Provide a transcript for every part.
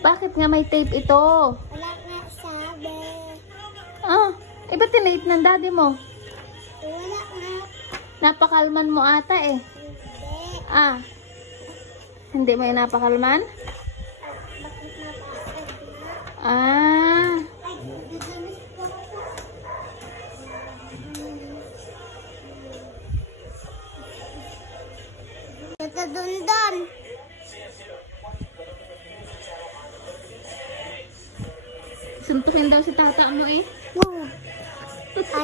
Bakit nga may tape ito? Wala nga sabi. Ah, ba't tinate ng daddy mo? Wala nga. Napakalman mo ata eh. Hindi. Ah, hindi mo yung napakalman? Bakit napasag na? Ah, Ay, nagamis ko ako. Natadundan. suntukin daw si tata mo eh. Oo.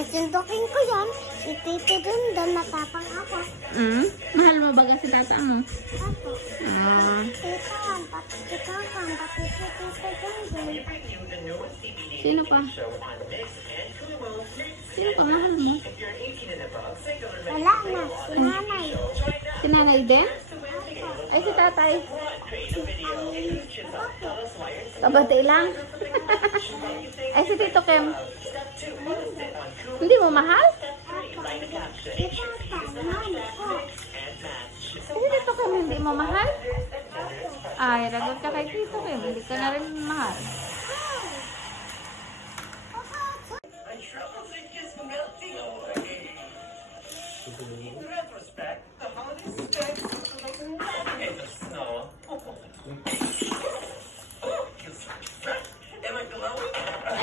Suntukin ko yan. Si Tito Dundan, matapang ako. Mahal mo baga si tata mo? Ako. Ah, Titahan, pati titahan, pati si Tito Dundan. sino pa? Sino pa mahal mo? Wala na, si nanay. Si nanay din? Ay, si tatay. Kabati lang. Ay, si Tito Kem. Hindi mo mahal? Si Tito Kem hindi mo mahal? Ay, ragot ka kay Tito Kem. Hindi ka na rin mahal.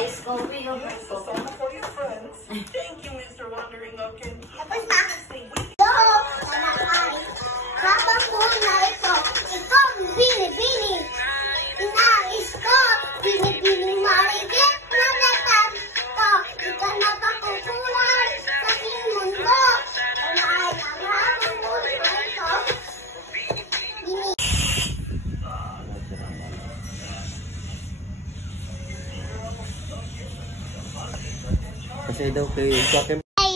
Ice coffee o Tapos na. So, nanay, habang buhay ko, ikaw ang bini-bini. Inais ko, bini-bini marigit na natas ko. Ikaw na kakukulan sa aking mundo. Nanay, ang habang buhay ko. Kasi daw kay Joaquin. Ay,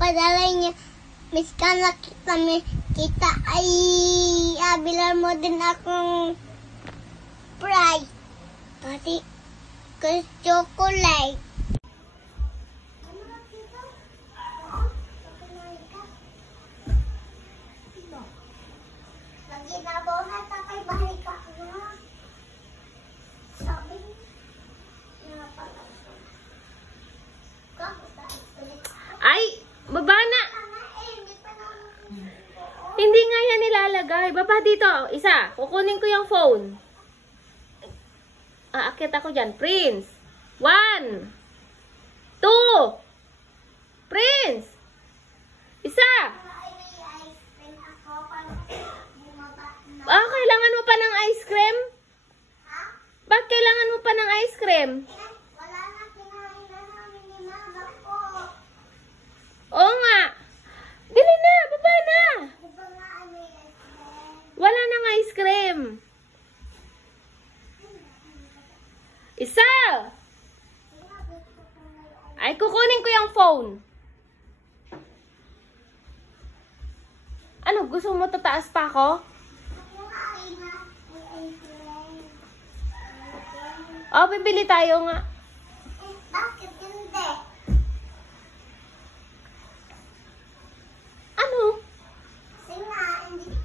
padala niya. Miss ka nakita kita ay bilan mo din akong prize. Pati chocolate. Lagi na buhat kay balik ka na. Sabi niya pala. Ay, baba na. Hindi nga yan nilalagay. Baba dito. Isa. Kukunin ko yung phone. Aakyat ako dyan. Prince. 1. 2. Prince. Isa. Kailangan mo pa ng ice cream? Bakit kailangan mo pa ng ice cream? Wala na, kinain na namin ni mama ko. Oo nga. Dili na. Baba na. Di ba nga may ice cream? Wala nang ice cream. Isa. Ay, kukunin ko yung phone. Ano, gusto mo tataas pa ako? Kumain na, may ice cream. Oh, bibili tayo nga. Bakit hindi? Ano? Kasi nga, hindi,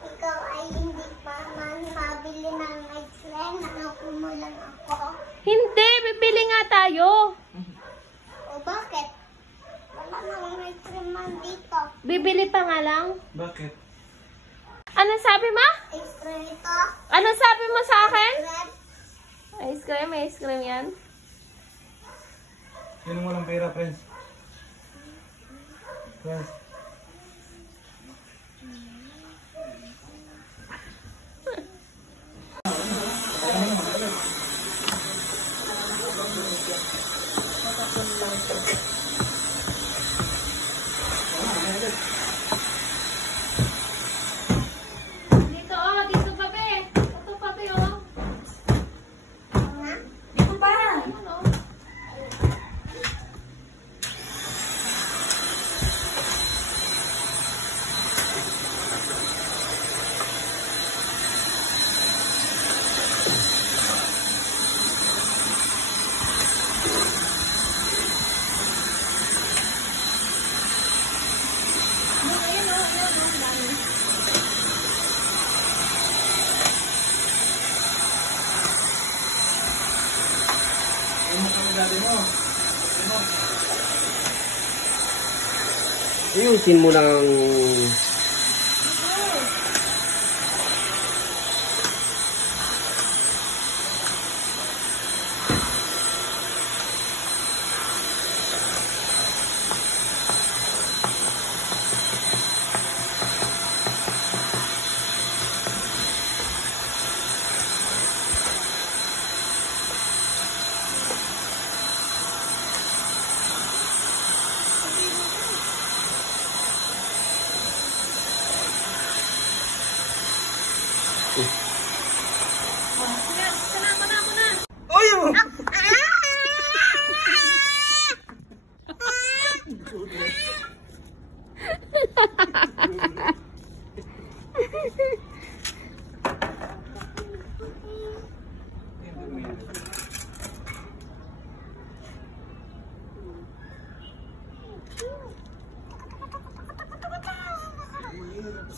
ikaw ay hindi pa mabili ng ice cream. Nakuha mo lang ako. Hindi, bibili nga tayo. O bakit? Wala nang ice cream man dito. Bibili pa nga lang. Bakit? Ano sabi mo? Ice cream ito. Ano sabi mo sa akin? Cream. Ice cream yan. Sino mo ng pera, Prince? Prince. Dito pa be. Ito pa be, oh. Dito pa. Ano? Ayusin mo ng...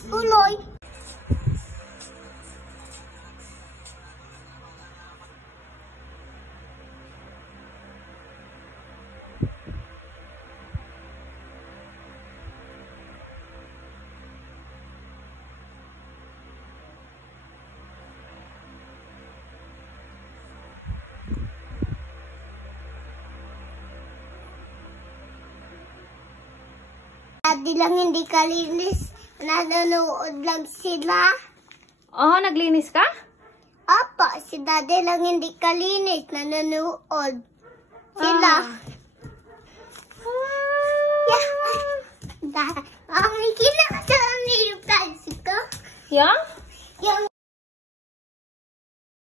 Tuloy. Daddy lang hindi kalinis. Nanonood lang sila. Oh, naglinis ka? Apa, si Daddy lang hindi kalinis. Nanonood sila. Yeah. Ang kinakasama ni Francisco. Yeah? Yung